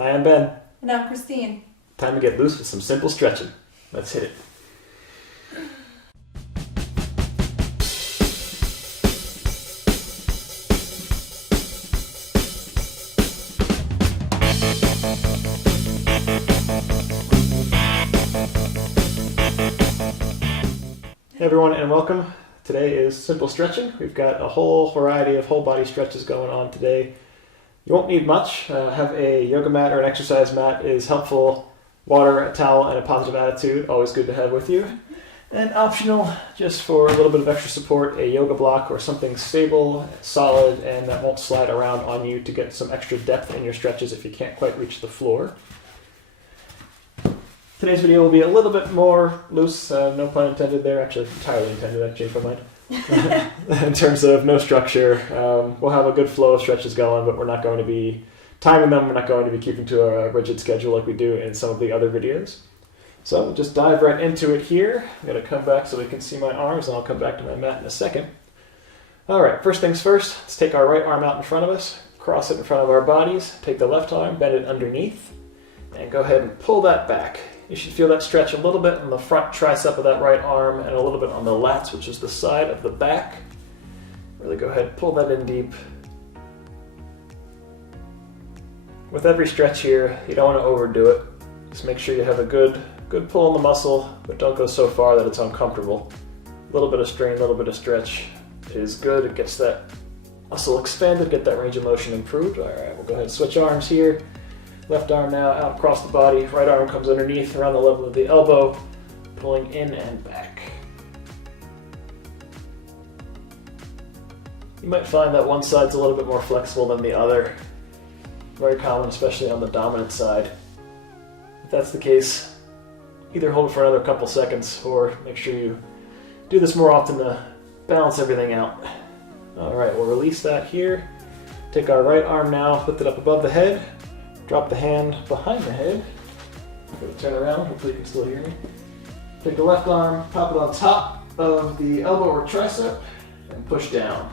Hi, I'm Ben. And I'm Christine. Time to get loose with some simple stretching. Let's hit it. Hey everyone, and welcome. Today is simple stretching. We've got a whole variety of whole body stretches going on today. You won't need much. Have a yoga mat or an exercise mat is helpful. Water, a towel, and a positive attitude, always good to have with you. And optional, just for a little bit of extra support, a yoga block or something stable, solid, and that won't slide around on you to get some extra depth in your stretches if you can't quite reach the floor. Today's video will be a little bit more loose, no pun intended there, actually entirely intended, I changed my mind. In terms of no structure, we'll have a good flow of stretches going, but we're not going to be timing them, we're not going to be keeping to a rigid schedule like we do in some of the other videos. So we'll just dive right into it here. I'm going to come back so we can see my arms, and I'll come back to my mat in a second. Alright, first things first, let's take our right arm out in front of us, cross it in front of our bodies, take the left arm, bend it underneath, and go ahead and pull that back. You should feel that stretch a little bit on the front tricep of that right arm and a little bit on the lats, which is the side of the back. Really go ahead and pull that in deep. With every stretch here, you don't want to overdo it. Just make sure you have a good pull on the muscle, but don't go so far that it's uncomfortable. A little bit of strain, a little bit of stretch is good. It gets that muscle expanded, get that range of motion improved. All right, we'll go ahead and switch arms here. Left arm now out across the body, right arm comes underneath around the level of the elbow, pulling in and back. You might find that one side's a little bit more flexible than the other. Very common, especially on the dominant side. If that's the case, either hold it for another couple seconds or make sure you do this more often to balance everything out. All right, we'll release that here. Take our right arm now, lift it up above the head. Drop the hand behind the head. Turn around, hopefully you can still hear me. Take the left arm, pop it on top of the elbow or tricep, and push down.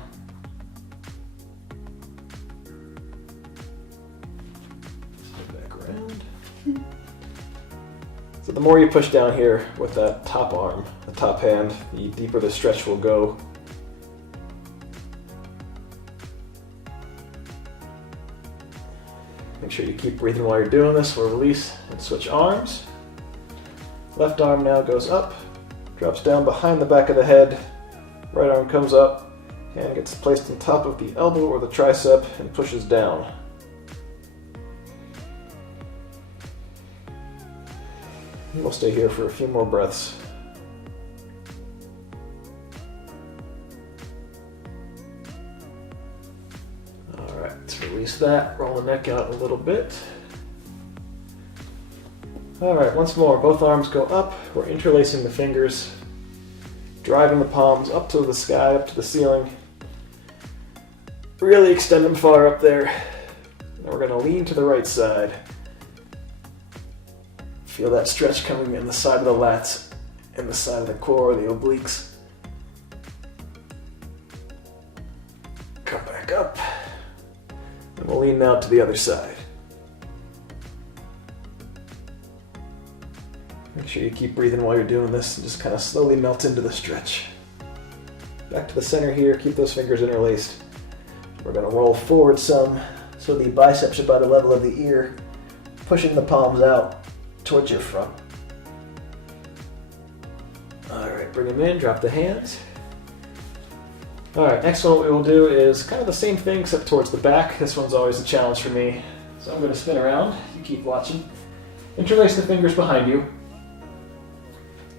Step back around. So the more you push down here with that top arm, the top hand, the deeper the stretch will go. Make sure you keep breathing while you're doing this. We'll release and switch arms. Left arm now goes up, drops down behind the back of the head. Right arm comes up, hand gets placed on top of the elbow or the tricep and pushes down. And we'll stay here for a few more breaths. Let's release that, roll the neck out a little bit. Alright, once more, both arms go up. We're interlacing the fingers, driving the palms up to the sky, up to the ceiling. Really extend them far up there. Now we're going to lean to the right side. Feel that stretch coming in the side of the lats and the side of the core, the obliques. Come back up. And we'll lean now to the other side. Make sure you keep breathing while you're doing this and just kind of slowly melt into the stretch. Back to the center here, keep those fingers interlaced. We're going to roll forward some so the biceps are by the level of the ear, pushing the palms out towards your front. Alright, bring them in, drop the hands. Alright, next one what we will do is kind of the same thing except towards the back. This one's always a challenge for me. So I'm going to spin around. You keep watching. Interlace the fingers behind you.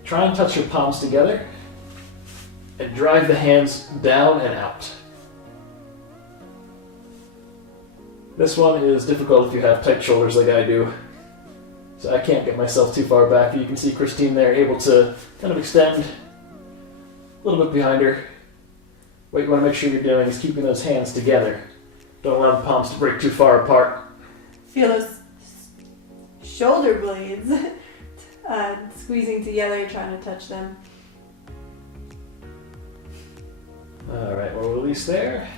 Try and touch your palms together. And drive the hands down and out. This one is difficult if you have tight shoulders like I do. So I can't get myself too far back. You can see Christine there able to kind of extend a little bit behind her. What you want to make sure you're doing is keeping those hands together. Don't allow the palms to break too far apart. Feel those shoulder blades squeezing together, trying to touch them. Alright, we'll release there.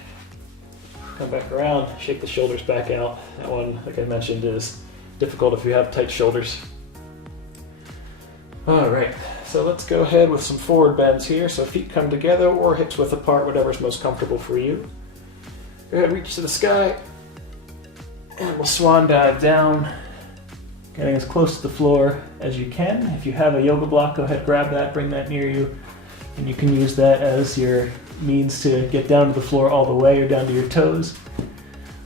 Come back around, shake the shoulders back out. That one, like I mentioned, is difficult if you have tight shoulders. All right, so let's go ahead with some forward bends here. So feet come together or hips width apart, whatever's most comfortable for you. Go ahead, reach to the sky, and we'll swan dive down, getting as close to the floor as you can. If you have a yoga block, go ahead, grab that, bring that near you, and you can use that as your means to get down to the floor all the way or down to your toes.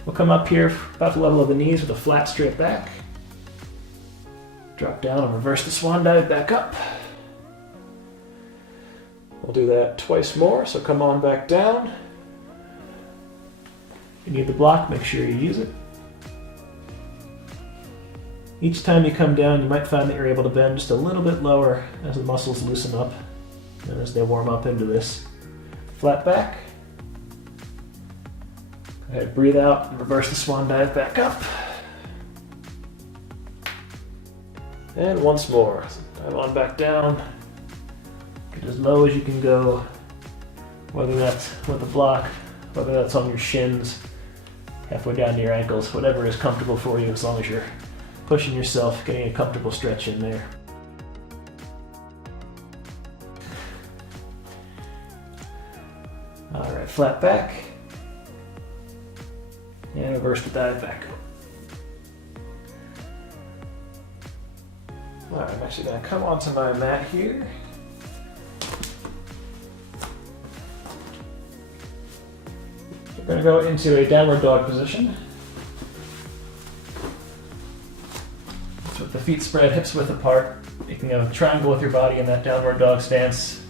We'll come up here about the level of the knees with a flat, straight back. Drop down and reverse the swan dive back up. We'll do that twice more, so come on back down. If you need the block, make sure you use it. Each time you come down, you might find that you're able to bend just a little bit lower as the muscles loosen up and as they warm up into this flat back. Go ahead, breathe out and reverse the swan dive back up. And once more, dive on back down. Get as low as you can go, whether that's with a block, whether that's on your shins, halfway down to your ankles, whatever is comfortable for you, as long as you're pushing yourself, getting a comfortable stretch in there. All right, flat back. And reverse the dive back up. All right, I'm actually going to come onto my mat here. We're going to go into a downward dog position. So with the feet spread, hips width apart, you can go triangle with your body in that downward dog stance.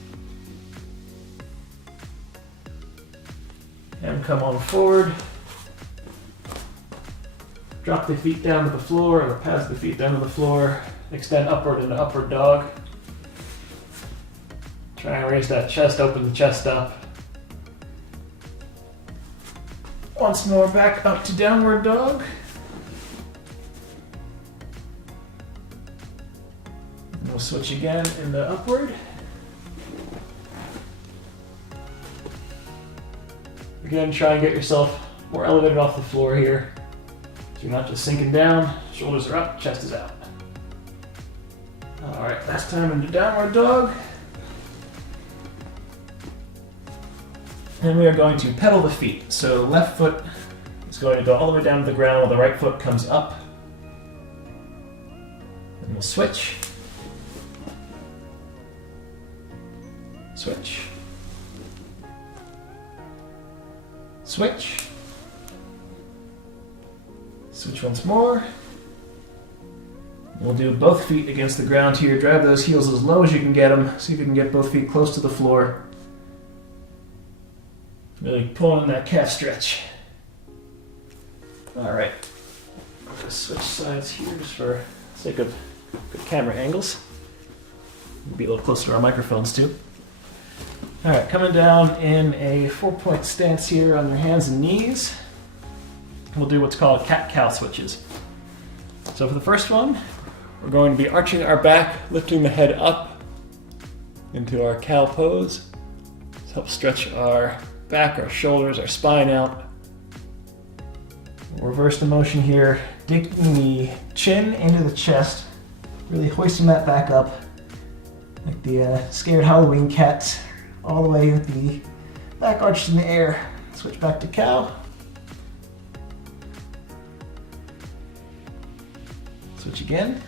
And come on forward. Drop the feet down to the floor, or pass the feet down to the floor. Extend upward into upward dog. Try and raise that chest, open the chest up. Once more, back up to downward dog. And we'll switch again into upward. Again, try and get yourself more elevated off the floor here. So you're not just sinking down, shoulders are up, chest is out. All right, last time into downward dog. And we are going to pedal the feet. So left foot is going to go all the way down to the ground while the right foot comes up. And we'll switch. Switch. Switch. Switch once more. We'll do both feet against the ground here. Drive those heels as low as you can get them. See if you can get both feet close to the floor. Really pulling that calf stretch. All right. I'm going to switch sides here just for the sake of good camera angles. Be a little closer to our microphones too. All right, coming down in a 4-point stance here on your hands and knees. We'll do what's called cat-cow switches. So for the first one, we're going to be arching our back, lifting the head up into our cow pose. This helps stretch our back, our shoulders, our spine out. We'll reverse the motion here, digging the chin into the chest, really hoisting that back up like the scared Halloween cats, all the way with the back arched in the air. Switch back to cow. Switch again.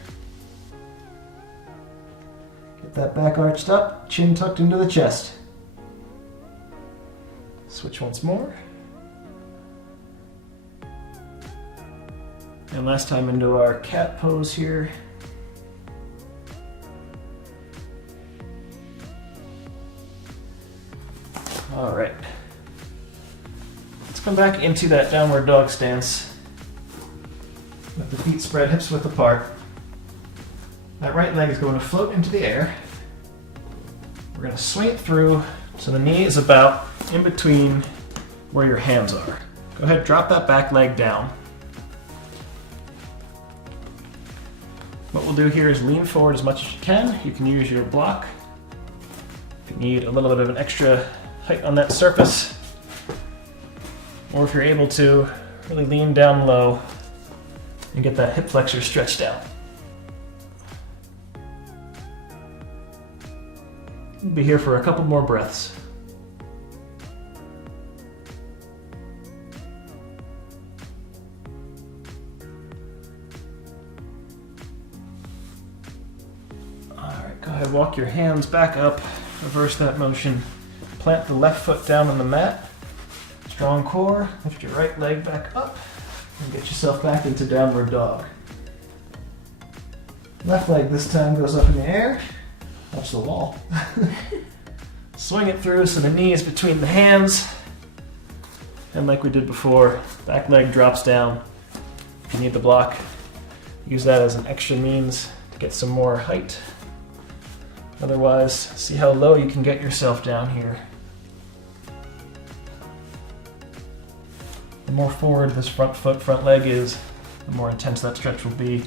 Get that back arched up, chin tucked into the chest. Switch once more. And last time into our cat pose here. All right. Let's come back into that downward dog stance. With the feet spread, hips width apart. That right leg is going to float into the air. We're going to swing it through so the knee is about in between where your hands are. Go ahead, drop that back leg down. What we'll do here is lean forward as much as you can. You can use your block. If you need a little bit of an extra height on that surface, or if you're able to, really lean down low and get that hip flexor stretched out. We'll be here for a couple more breaths. Alright, go ahead, walk your hands back up, reverse that motion. Plant the left foot down on the mat. Strong core, lift your right leg back up, and get yourself back into downward dog. Left leg this time goes up in the air. Watch the wall. Swing it through so the knee is between the hands. And like we did before, back leg drops down. If you need the block, use that as an extra means to get some more height. Otherwise, see how low you can get yourself down here. The more forward this front leg is, the more intense that stretch will be.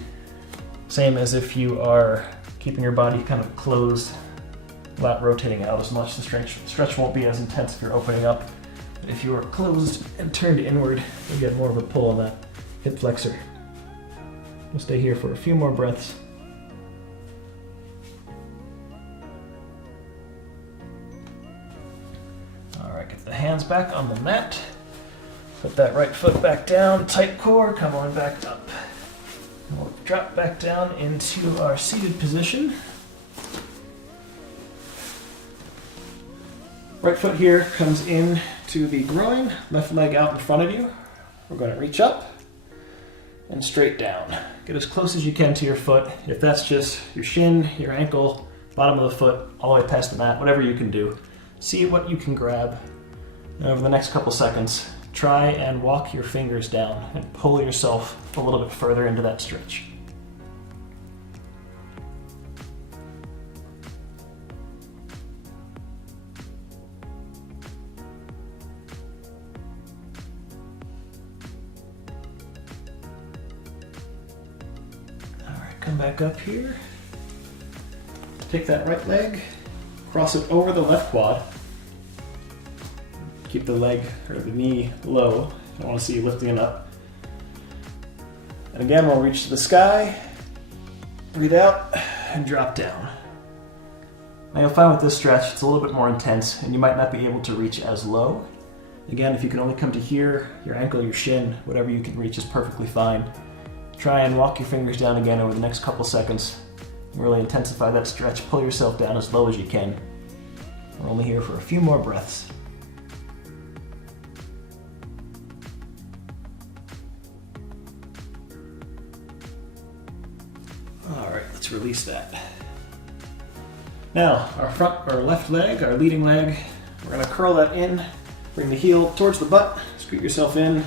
Same as if you are keeping your body kind of closed, not rotating out as much. The stretch won't be as intense if you're opening up. But if you are closed and turned inward, you'll get more of a pull on that hip flexor. We'll stay here for a few more breaths. All right, get the hands back on the mat. Put that right foot back down, tight core, come on back up. And we'll drop back down into our seated position. Right foot here comes in to the groin, left leg out in front of you. We're going to reach up and straight down. Get as close as you can to your foot. If that's just your shin, your ankle, bottom of the foot, all the way past the mat, whatever you can do. See what you can grab. And over the next couple seconds, try and walk your fingers down and pull yourself a little bit further into that stretch. All right, come back up here. Take that right leg, cross it over the left quad. Keep the leg or the knee low. I want to see you lifting it up. And again, we'll reach to the sky, breathe out, and drop down. Now you'll find with this stretch, it's a little bit more intense, and you might not be able to reach as low. Again, if you can only come to here, your ankle, your shin, whatever you can reach is perfectly fine. Try and walk your fingers down again over the next couple seconds. Really intensify that stretch. Pull yourself down as low as you can. We're only here for a few more breaths. All right, let's release that. Now, our left leg, our leading leg, we're gonna curl that in, bring the heel towards the butt, scoot yourself in,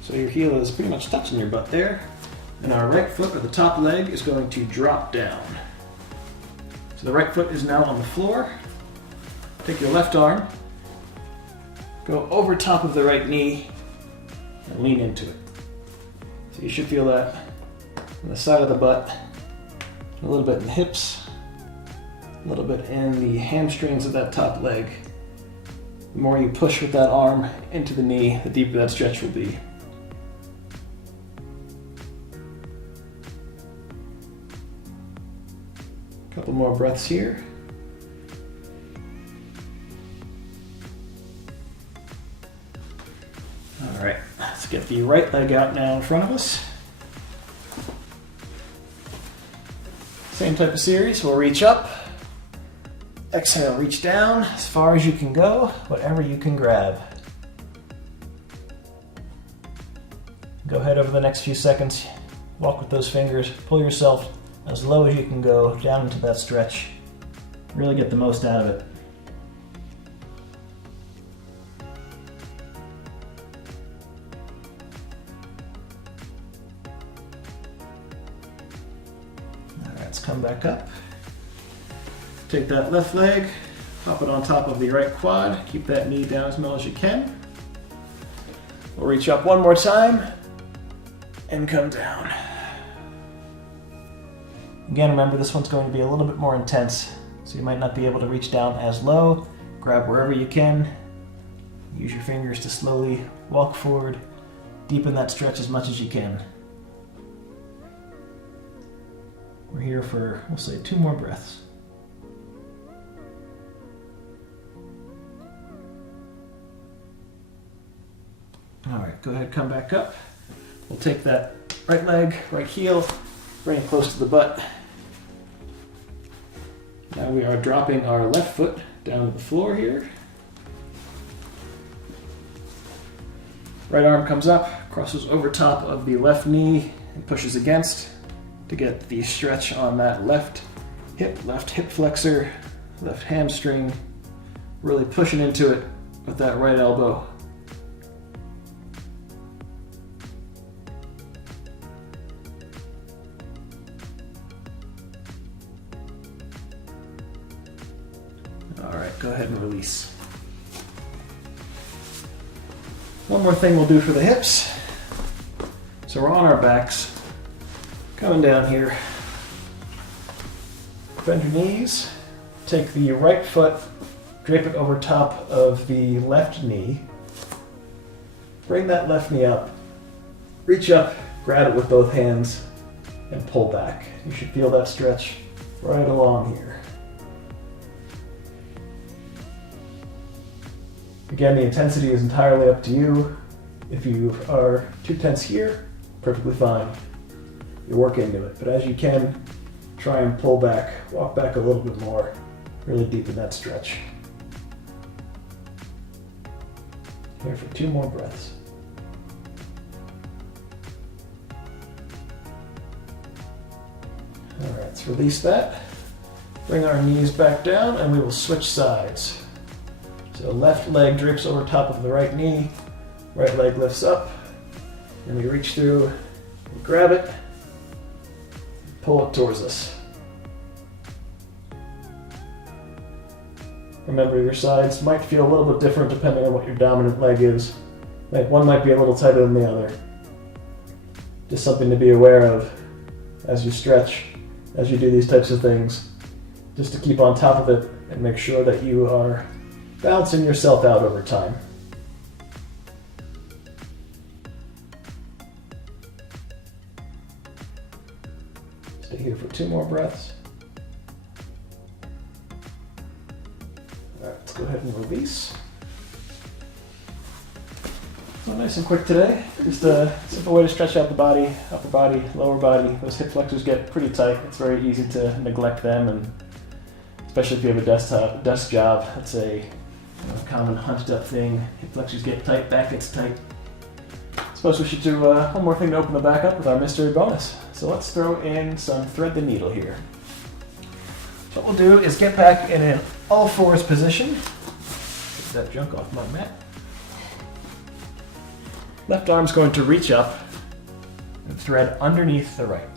so your heel is pretty much touching your butt there. And our right foot, or the top leg, is going to drop down. So the right foot is now on the floor. Take your left arm, go over top of the right knee, and lean into it. So you should feel that on the side of the butt, a little bit in the hips, a little bit in the hamstrings of that top leg. The more you push with that arm into the knee, the deeper that stretch will be. Couple more breaths here. All right, let's get the right leg out now in front of us. Same type of series, we'll reach up. Exhale, reach down as far as you can go, whatever you can grab. Go ahead over the next few seconds, walk with those fingers, pull yourself as low as you can go down into that stretch. Really get the most out of it. All right, let's come back up. Take that left leg, pop it on top of the right quad, keep that knee down as low as you can. We'll reach up one more time and come down. Again, remember this one's going to be a little bit more intense, so you might not be able to reach down as low. Grab wherever you can. Use your fingers to slowly walk forward. Deepen that stretch as much as you can. We're here for, we'll say, 2 more breaths. All right, go ahead, come back up. We'll take that right leg, right heel, bring it close to the butt. Now we are dropping our left foot down to the floor here. Right arm comes up, crosses over top of the left knee and pushes against to get the stretch on that left hip flexor, left hamstring, really pushing into it with that right elbow. All right, go ahead and release. One more thing we'll do for the hips. So we're on our backs, coming down here. Bend your knees, take the right foot, drape it over top of the left knee. Bring that left knee up, reach up, grab it with both hands, and pull back. You should feel that stretch right along here. Again, the intensity is entirely up to you. If you are too tense here, perfectly fine. You work into it. But as you can, try and pull back, walk back a little bit more, really deepen that stretch. Here for 2 more breaths. All right, let's release that. Bring our knees back down and we will switch sides. So left leg drapes over top of the right knee, right leg lifts up, and we reach through, and grab it, pull it towards us. Remember, your sides might feel a little bit different depending on what your dominant leg is. Like one might be a little tighter than the other. Just something to be aware of as you stretch, as you do these types of things, just to keep on top of it and make sure that you are balancing yourself out over time. Stay here for 2 more breaths. All right, let's go ahead and release. So nice and quick today. Just a simple way to stretch out the body, upper body, lower body. Those hip flexors get pretty tight. It's very easy to neglect them, and especially if you have a desk job, that's a common hunched up thing. Hip flexors get tight, back gets tight. Suppose we should do one more thing to open the back up with our mystery bonus. So let's throw in some thread the needle here. So what we'll do is get back in an all fours position. Get that junk off my mat. Left arm's going to reach up and thread underneath the right.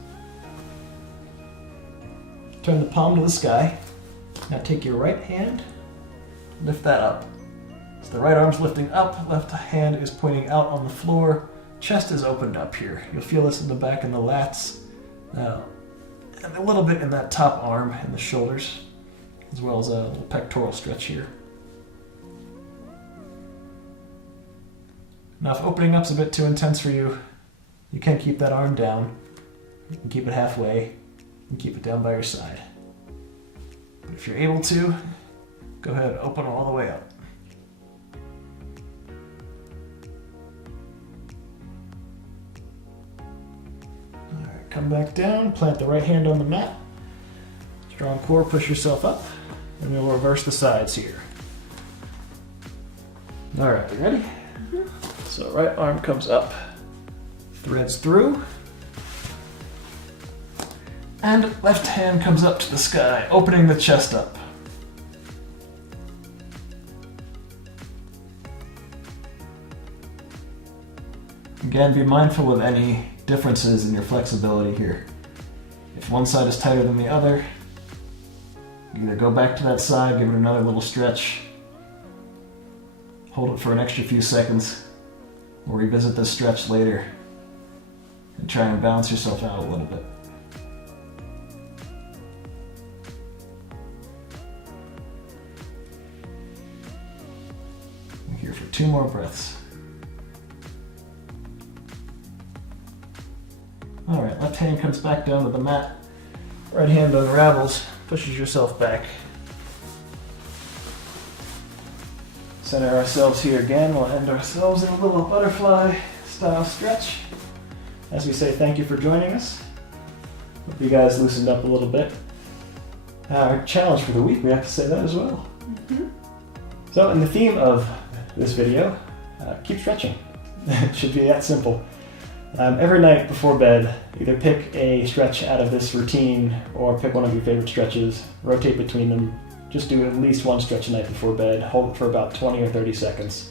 Turn the palm to the sky. Now take your right hand, lift that up. So the right arm's lifting up, left hand is pointing out on the floor, chest is opened up here. You'll feel this in the back and the lats, and a little bit in that top arm and the shoulders, as well as a little pectoral stretch here. Now if opening up's a bit too intense for you, you can keep that arm down. You can keep it halfway and keep it down by your side. But if you're able to, go ahead and open all the way up. Alright, come back down, plant the right hand on the mat. Strong core, push yourself up, and we'll reverse the sides here. Alright, you ready? So right arm comes up, threads through, and left hand comes up to the sky, opening the chest up. Again, be mindful of any differences in your flexibility here. If one side is tighter than the other, either go back to that side, give it another little stretch, hold it for an extra few seconds, or revisit this stretch later and try and balance yourself out a little bit. I'm here for 2 more breaths. Alright, left hand comes back down to the mat. Right hand unravels, pushes yourself back. Center ourselves here again. We'll end ourselves in a little butterfly style stretch. As we say, thank you for joining us. Hope you guys loosened up a little bit. Our challenge for the week, we have to say that as well. Mm-hmm. So, in the theme of this video, keep stretching. It should be that simple. Every night before bed, either pick a stretch out of this routine or pick one of your favorite stretches, rotate between them. Just do at least one stretch a night before bed, hold it for about 20 or 30 seconds.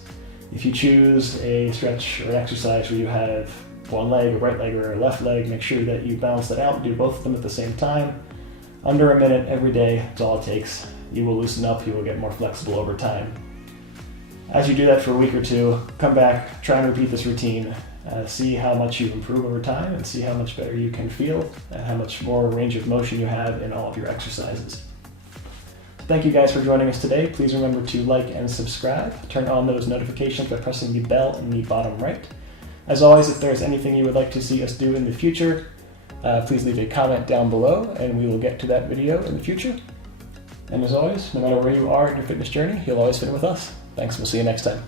If you choose a stretch or an exercise where you have one leg, a right leg, or a left leg, make sure that you balance that out and do both of them at the same time. Under a minute every day, that's all it takes. You will loosen up, you will get more flexible over time. As you do that for a week or two, come back, try and repeat this routine, see how much you improve over time, and see how much better you can feel, and how much more range of motion you have in all of your exercises. Thank you guys for joining us today. Please remember to like and subscribe. Turn on those notifications by pressing the bell in the bottom right. As always, if there's anything you would like to see us do in the future, please leave a comment down below and we will get to that video in the future. And as always, no matter where you are in your fitness journey, you'll always fit with us. Thanks, we'll see you next time.